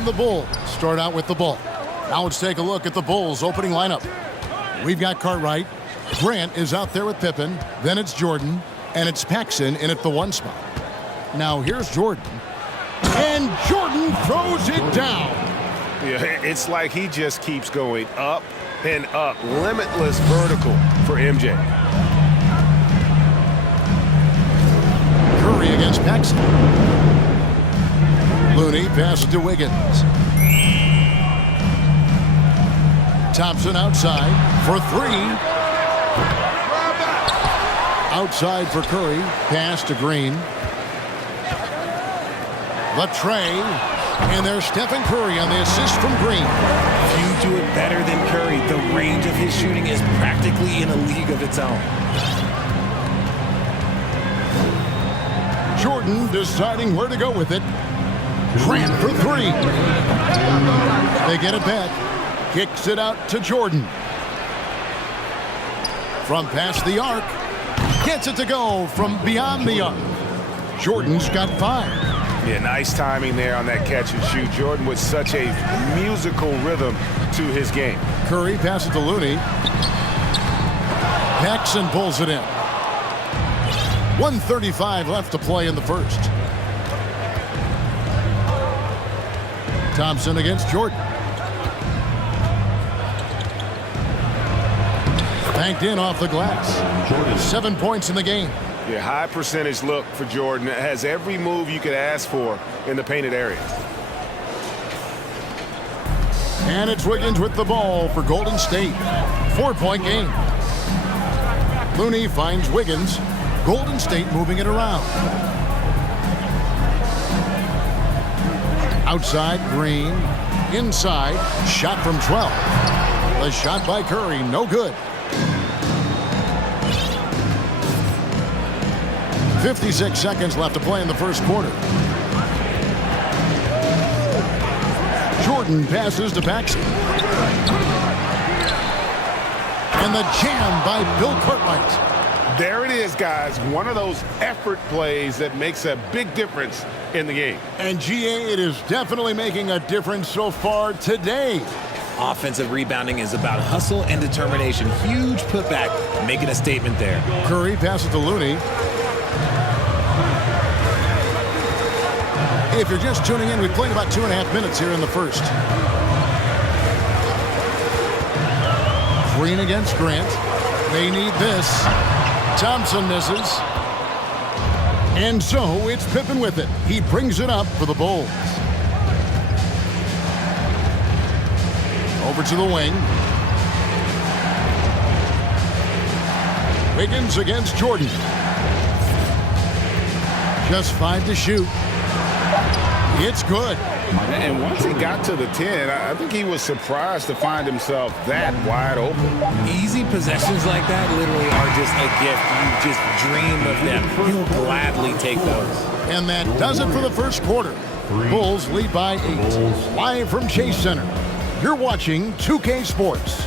And the Bulls start out with the ball. Now let's take a look at the Bulls' opening lineup. We've got Cartwright. Grant is out there with Pippen. Then it's Jordan. And it's Paxson in at the 1 spot. Now here's Jordan. And Jordan throws it down. Yeah, it's like he just keeps going up and up. Limitless vertical for MJ. Curry against Paxson. Looney passes to Wiggins. Thompson outside for 3. Outside for Curry. Pass to Green. Latrey. And there's Stephen Curry on the assist from Green. Few do it better than Curry. The range of his shooting is practically in a league of its own. Jordan deciding where to go with it. Grant for 3. They get it back. Kicks it out to Jordan. From past the arc. Gets it to go from beyond the arc. Jordan's got 5. Yeah, nice timing there on that catch and shoot. Jordan with such a musical rhythm to his game. Curry passes to Looney. Paxson pulls it in. 1:35 left to play in the first. Thompson against Jordan. Banked in off the glass. 7 points in the game. Yeah, high percentage look for Jordan. It has every move you could ask for in the painted area. And it's Wiggins with the ball for Golden State. 4-point game. Looney finds Wiggins. Golden State moving it around. Outside, Green. Inside, shot from 12. The shot by Curry, no good. 56 seconds left to play in the first quarter. Jordan passes to Paxson. And the jam by Bill Cartwright. There it is, guys. One of those effort plays that makes a big difference in the game. And GA, it is definitely making a difference so far today. Offensive rebounding is about hustle and determination. Huge putback, making a statement there. Curry passes to Looney. If you're just tuning in, we've played about 2.5 minutes here in the first. Green against Grant. They need this. Thompson misses. And so it's Pippen with it. He brings it up for the Bulls. Over to the wing. Wiggins against Jordan. Just 5 to shoot. It's good. And once he got to the 10, I think he was surprised to find himself that wide open. Easy possessions like that literally are just a gift. You just dream of them. He'll gladly take those. And that does it for the first quarter. Bulls lead by 8. Live from Chase Center. You're watching 2K Sports.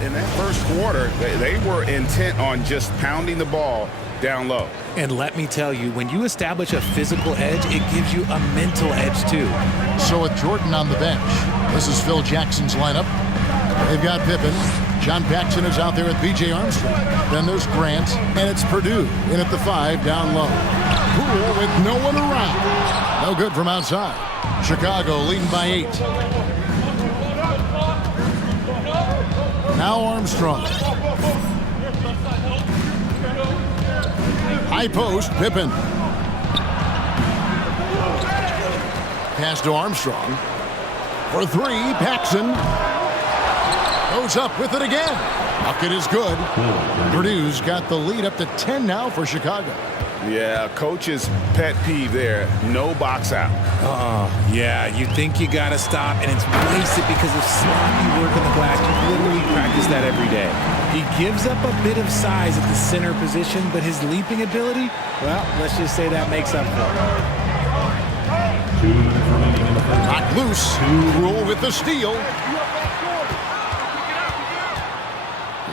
In that first quarter, they were intent on just pounding the ball down low. And let me tell you, when you establish a physical edge, it gives you a mental edge too. So with Jordan on the bench, this is Phil Jackson's lineup. They've got Pippen. John Paxson is out there with B.J. Armstrong. Then there's Grant, and it's Purdue in at the 5 down low. Poole with no one around. No good from outside. Chicago leading by 8. Now Armstrong. High post, Pippen. Pass to Armstrong. For 3, Paxson. Goes up with it again. Bucket is good. Purdue's got the lead up to 10 now for Chicago. Yeah, coach's pet peeve there. No box out. Yeah, you think you got to stop, and it's wasted because of sloppy work on the glass. You literally practice that every day. He gives up a bit of size at the center position, but his leaping ability, well, let's just say that makes up for it. Knocked loose. Rule with the steal.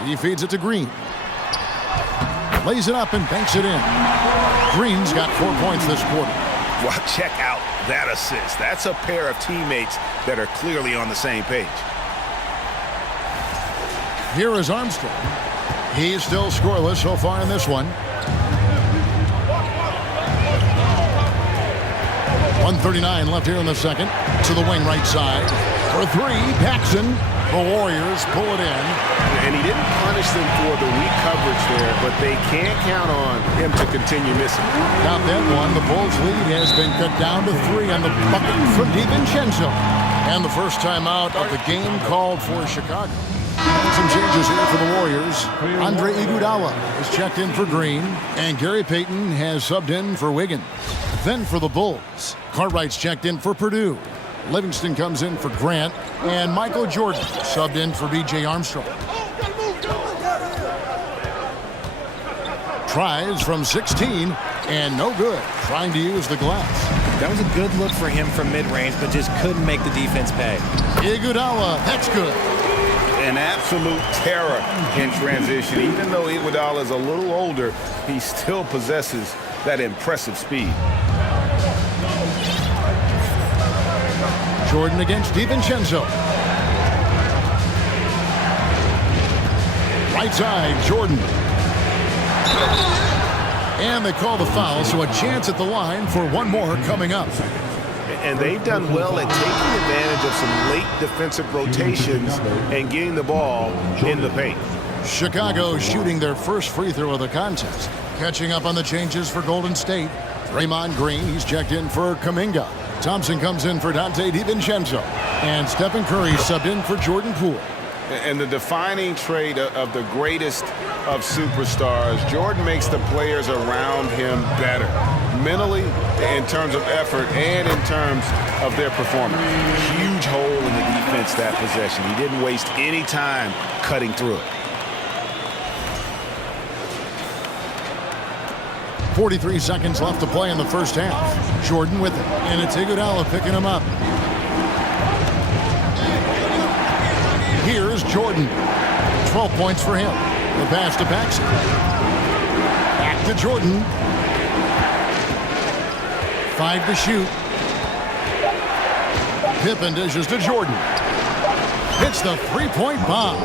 He feeds it to Green. Lays it up and banks it in. Green's got 4 points this quarter. Well, check out that assist. That's a pair of teammates that are clearly on the same page. Here is Armstrong. He's still scoreless so far in this one. 1:39 left here in the second. To the wing right side. For three, Paxson. The Warriors pull it in. And he didn't punish them for the weak coverage there, but they can't count on him to continue missing. Got that one. The Bulls' lead has been cut down to 3 on the bucket from DiVincenzo. And the first time out of the game called for Chicago. And some changes here for the Warriors. Andre Iguodala is checked in for Green, and Gary Payton has subbed in for Wiggins. Then for the Bulls, Cartwright's checked in for Purdue. Livingston comes in for Grant, and Michael Jordan subbed in for B.J. Armstrong. Tries from 16, and no good, trying to use the glass. That was a good look for him from mid-range, but just couldn't make the defense pay. Iguodala, that's good. An absolute terror in transition. Even though Iguodala is a little older, he still possesses that impressive speed. Jordan against DiVincenzo. Right side, Jordan. And they call the foul, so a chance at the line for one more coming up. And they've done well at taking advantage of some late defensive rotations and getting the ball in the paint. Chicago shooting their first free throw of the contest. Catching up on the changes for Golden State. Draymond Green, he's checked in for Kuminga. Thompson comes in for Dante DiVincenzo. And Stephen Curry subbed in for Jordan Poole. And the defining trait of the greatest of superstars, Jordan makes the players around him better. Mentally, in terms of effort, and in terms of their performance. Huge hole in the defense that possession. He didn't waste any time cutting through it. 43 seconds left to play in the first half. Jordan with it, and it's Iguodala picking him up. Here's Jordan. 12 points for him. The pass to Paxson. Back to Jordan. 5 to shoot. Pippen dishes to Jordan. Hits the three-point bomb.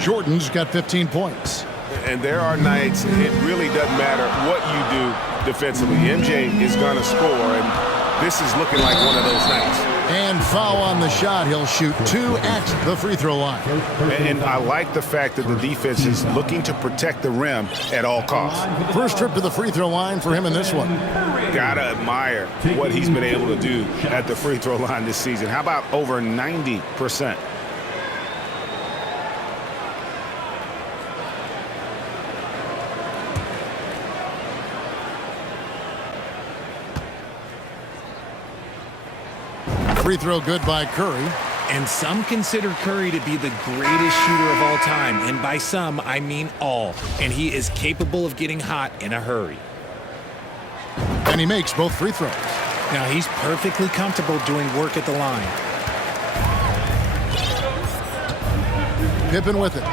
Jordan's got 15 points. And there are nights it really doesn't matter what you do defensively. MJ is going to score, and this is looking like one of those nights. And foul on the shot. He'll shoot 2 at the free throw line. And I like the fact that the defense is looking to protect the rim at all costs. First trip to the free throw line for him in this one. Gotta admire what he's been able to do at the free throw line this season. How about over 90%? Free throw good by Curry. And some consider Curry to be the greatest shooter of all time. And by some, I mean all. And he is capable of getting hot in a hurry. And he makes both free throws. Now he's perfectly comfortable doing work at the line. Pippen with it.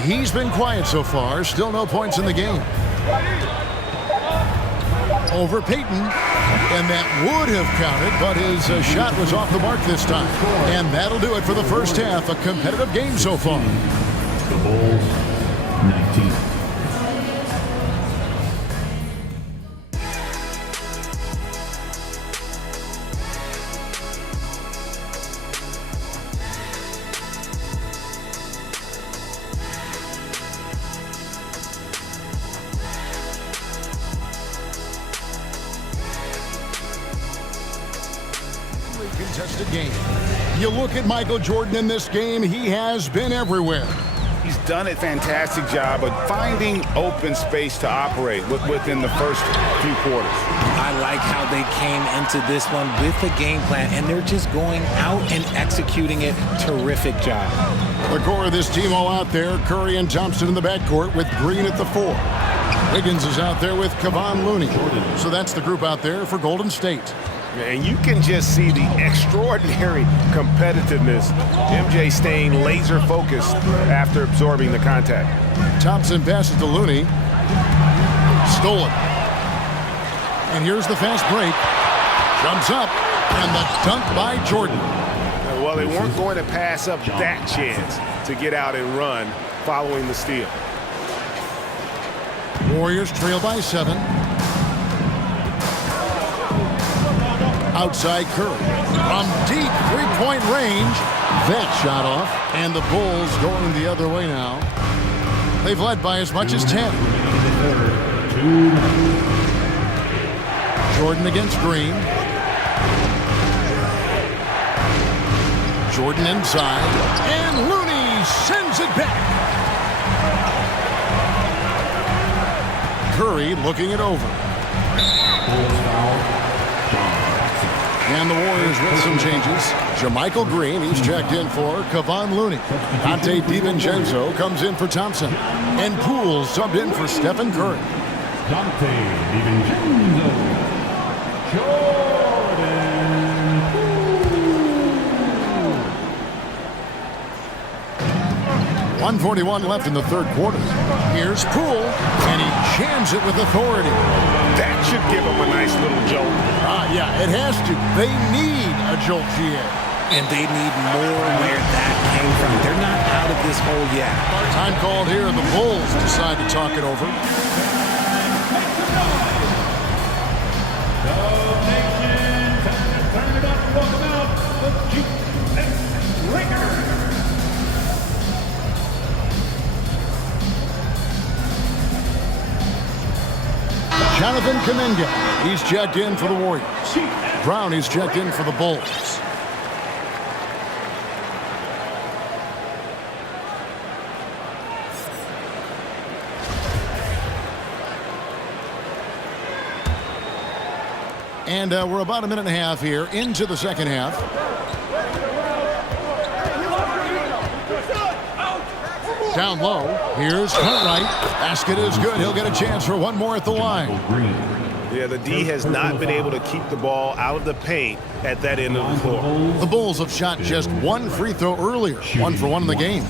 He's been quiet so far. Still no points in the game. Over Payton. And that would have counted, but his shot was off the mark this time. And that'll do it for the first half. A competitive game so far. The Bulls, 19. Contested game. You look at Michael Jordan in this game, he has been everywhere. He's done a fantastic job of finding open space to operate within the first few quarters. I like how they came into this one with a game plan, and they're just going out and executing it. Terrific job. The core of this team all out there. Curry and Thompson in the backcourt with Green at the 4. Wiggins is out there with Kevon Looney. So that's the group out there for Golden State. And you can just see the extraordinary competitiveness. MJ staying laser focused after absorbing the contact. Thompson passes to Looney. Stolen. And here's the fast break. Jumps up. And the dunk by Jordan. Well, they weren't going to pass up that chance to get out and run following the steal. Warriors trail by 7. Outside Curry. From deep three-point range. That shot off. And the Bulls going the other way now. They've led by as much as 10. Jordan against Green. Jordan inside. And Looney sends it back. Curry looking it over. And the Warriors with some changes. JaMychal Green, he's checked in for Kevon Looney. Dante DiVincenzo comes in for Thompson. And Poole subbed in for Stephen Curry. Dante DiVincenzo. Jordan Poole. 1:41 left in the third quarter. Here's Poole, and he jams it with authority. That should give them a nice little jolt. Yeah, it has to. They need a jolt here. And they need more where that came from. They're not out of this hole yet. Time called here, and the Bulls decide to talk it over. Turn it up, welcome out, the GX Lakers. Jonathan Kuminga, he's checked in for the Warriors. Brown, he's checked in for the Bulls. And we're about a minute and a half here into the second half. Down low, here's Cartwright. Basket is good. He'll get a chance for one more at the line. Yeah, the D has not been able to keep the ball out of the paint at that end of the floor. The Bulls have shot just one free throw earlier. 1 for 1 in the game.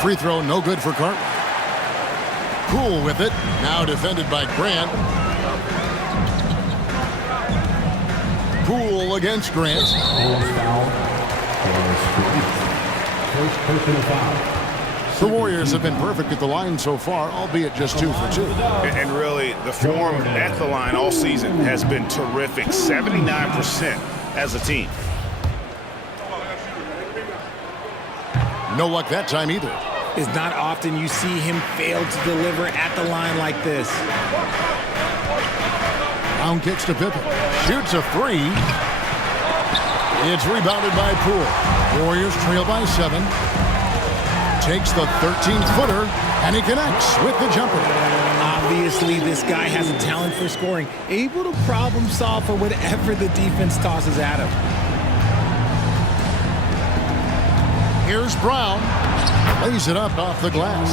Free throw, no good for Cartwright. Poole with it. Now defended by Grant. Poole against Grant. First personal foul. The Warriors have been perfect at the line so far, albeit just 2 for 2. And really, the form at the line all season has been terrific. 79% as a team. No luck that time either. It's not often you see him fail to deliver at the line like this. Brown kicks to Pippen. Shoots a 3. It's rebounded by Poole. Warriors trail by 7. Takes the 13-footer, and he connects with the jumper. Obviously, this guy has a talent for scoring, able to problem solve for whatever the defense tosses at him. Here's Brown. Lays it up off the glass.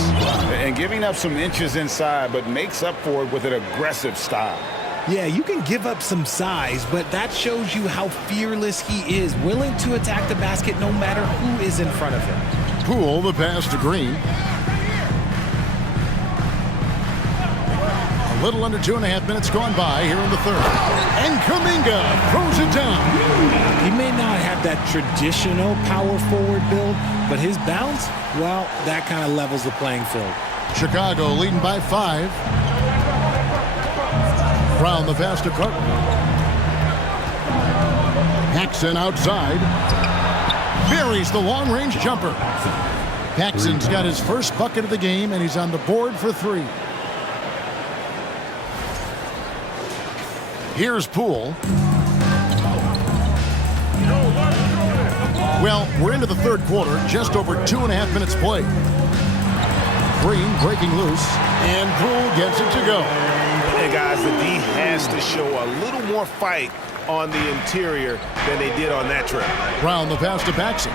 And giving up some inches inside, but makes up for it with an aggressive style. Yeah, you can give up some size, but that shows you how fearless he is, willing to attack the basket no matter who is in front of him. Poole, the pass to Green. A little under 2.5 minutes gone by here in the third. And Kuminga throws it down. He may not have that traditional power forward build, but his bounce, well, that kind of levels the playing field. Chicago leading by 5. Brown the pass to Carter. Paxson outside. Buries the long-range jumper. Paxson's got his first bucket of the game, and he's on the board for 3. Here's Poole. Well, we're into the third quarter, just over 2.5 minutes played. Green breaking loose, and Poole gets it to go. And guys, the D has to show a little more fight on the interior than they did on that trip. Brown the pass to Paxson.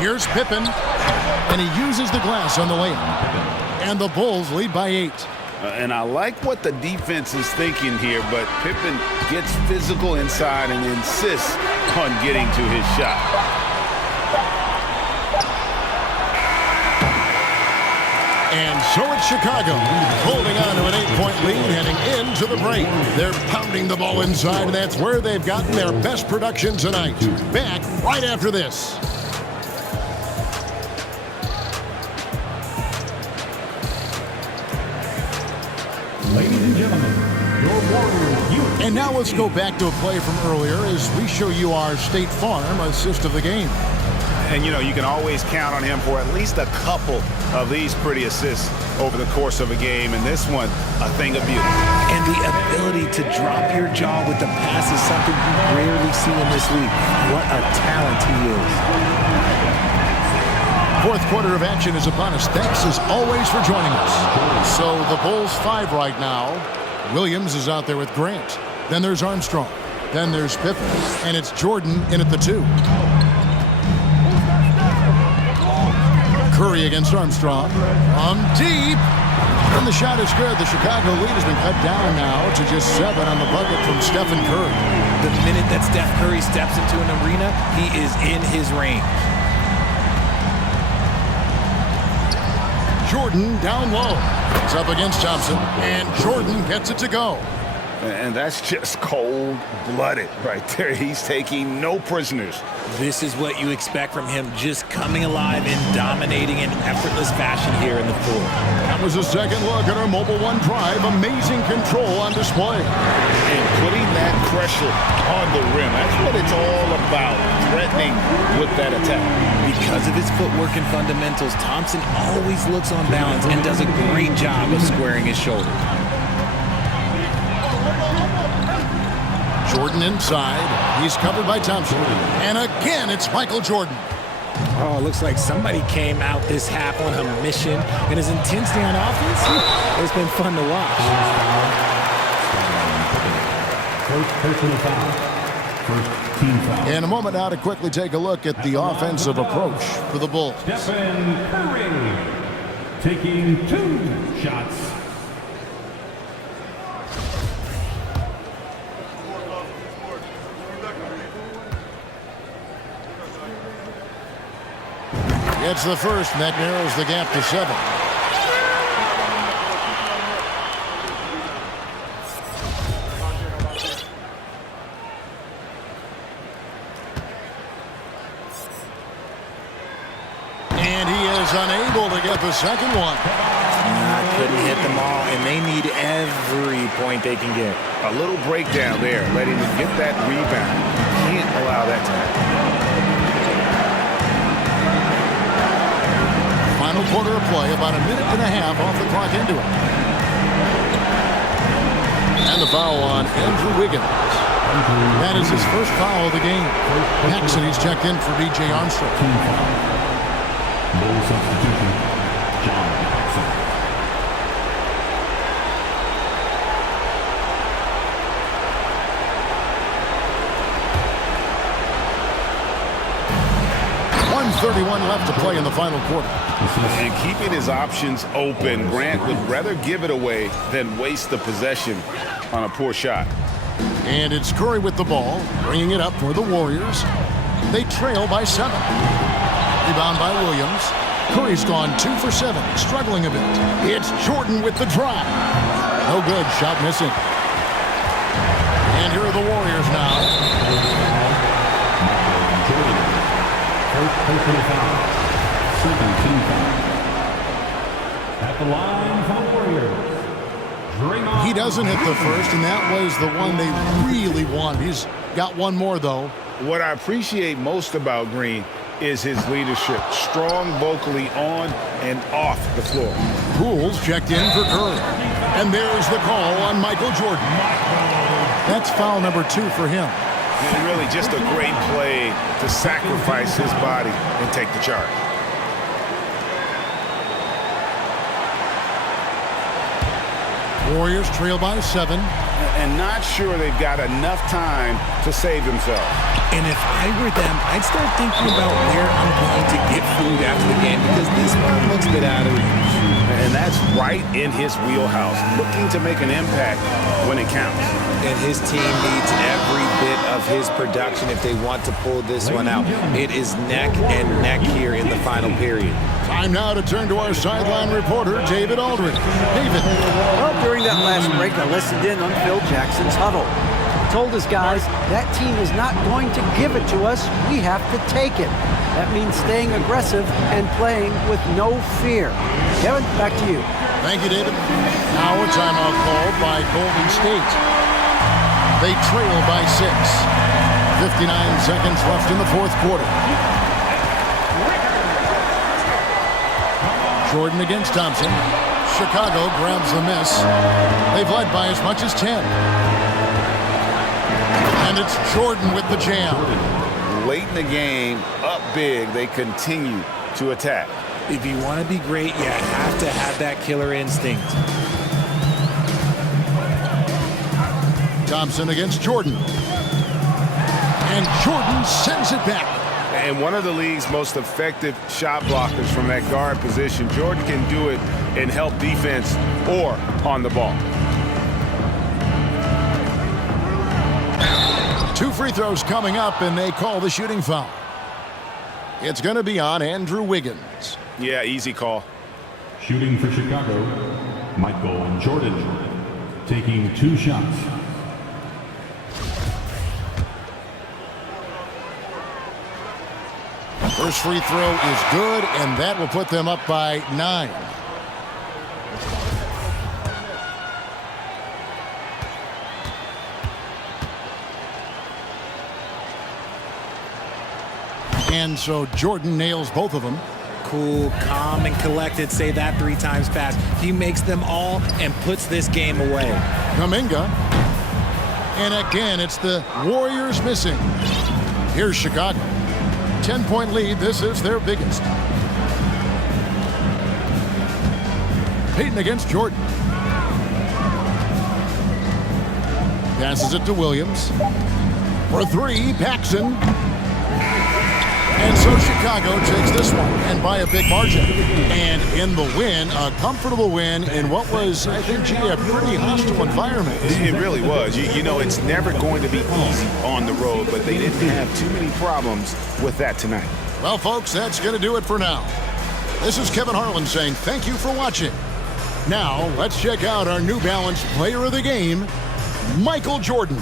Here's Pippen, and he uses the glass on the layup. And the Bulls lead by 8. And I like what the defense is thinking here, but Pippen gets physical inside and insists on getting to his shot. And so it's Chicago, holding on to an 8-point lead, heading into the break. They're pounding the ball inside, and that's where they've gotten their best production tonight. Back right after this. Ladies and gentlemen, your Warriors. And now let's go back to a play from earlier as we show you our State Farm assist of the game. And, you know, you can always count on him for at least a couple of these pretty assists over the course of a game. And this one, a thing of beauty. And the ability to drop your jaw with the pass is something you rarely see in this league. What a talent he is. Fourth quarter of action is upon us. Thanks as always for joining us. So the Bulls 5 right now. Williams is out there with Grant. Then there's Armstrong. Then there's Pippen. And it's Jordan in at the 2. Curry against Armstrong. From deep. And the shot is good. The Chicago lead has been cut down now to just 7 on the bucket from Stephen Curry. The minute that Steph Curry steps into an arena, he is in his range. Jordan down low. It's up against Thompson. And Jordan gets it to go. And that's just cold-blooded right there. He's taking no prisoners. This is what you expect from him, just coming alive and dominating in effortless fashion here in the floor. That was a second look at our Mobile One drive. Amazing control on display. And putting that pressure on the rim. That's what it's all about, threatening with that attack. Because of his footwork and fundamentals, Thompson always looks on balance and does a great job of squaring his shoulders. Jordan inside. He's covered by Thompson. And again, it's Michael Jordan. Oh, it looks like somebody came out this half on a mission. And his intensity on offense, it's been fun to watch. First personal foul. First team foul. In a moment now to quickly take a look at the offensive approach for the Bulls. Stephen Curry taking 2 shots. It's the first, and that narrows the gap to 7. And he is unable to get the second one. Couldn't hit them all, and they need every point they can get. A little breakdown there, letting them get that rebound. Can't allow that to happen. Final quarter of play, about a minute and a half off the clock into it. And the foul on Andrew Wiggins. That is his first foul of the game. Paxson, he's checked in for B.J. Armstrong. Bull substitution, John Paxson. .31 left to play in the final quarter. And keeping his options open, Grant would rather give it away than waste the possession on a poor shot. And it's Curry with the ball, bringing it up for the Warriors. They trail by 7. Rebound by Williams. Curry's gone 2 for 7, struggling a bit. It's Jordan with the drive. No good, shot missing. And here are the Warriors now. First personal foul. 17 foul. At the line for the Warriors. He doesn't hit the first, and that was the one they really wanted. He's got one more, though. What I appreciate most about Green is his leadership. Strong vocally on and off the floor. Pools checked in for Curry. And there's the call on Michael Jordan. That's foul number 2 for him. And really just a great play to sacrifice his body and take the charge. Warriors trail by 7. And not sure they've got enough time to save themselves. And if I were them, I'd start thinking about where I'm going to get food after the game because this one looks a bit out of reach. And that's right in his wheelhouse, looking to make an impact when it counts. And his team needs every bit of his production if they want to pull this one out. It is neck and neck here in the final period. Time now to turn to our sideline reporter, David Aldridge. David. Well, during that last break, I listened in on Phil Jackson's huddle. He told his guys, that team is not going to give it to us. We have to take it. That means staying aggressive and playing with no fear. Kevin, back to you. Thank you, David. Now a timeout called by Golden State. They trail by 6. 59 seconds left in the fourth quarter. Jordan against Thompson. Chicago grabs the miss. They've led by as much as 10. And it's Jordan with the jam. Late in the game, up big, they continue to attack. If you want to be great, you have to have that killer instinct. Thompson against Jordan. And Jordan sends it back. And one of the league's most effective shot blockers from that guard position. Jordan can do it in help defense or on the ball. 2 free throws coming up, and they call the shooting foul. It's going to be on Andrew Wiggins. Yeah, easy call. Shooting for Chicago, Michael Jordan, taking 2 shots. First free throw is good, and that will put them up by 9. And so Jordan nails both of them. Cool, calm, and collected. Say that 3 times fast. He makes them all and puts this game away. Kuminga. And again, it's the Warriors missing. Here's Chicago. 10-point lead. This is their biggest. Payton against Jordan. Passes it to Williams. For 3, Paxson. And so Chicago takes this one, and by a big margin. And in the win, a comfortable win in what was, I think, a pretty hostile environment. It really was. You know, it's never going to be easy on the road, but they didn't have too many problems with that tonight. Well, folks, that's going to do it for now. This is Kevin Harlan saying thank you for watching. Now, let's check out our New Balance player of the game, Michael Jordan.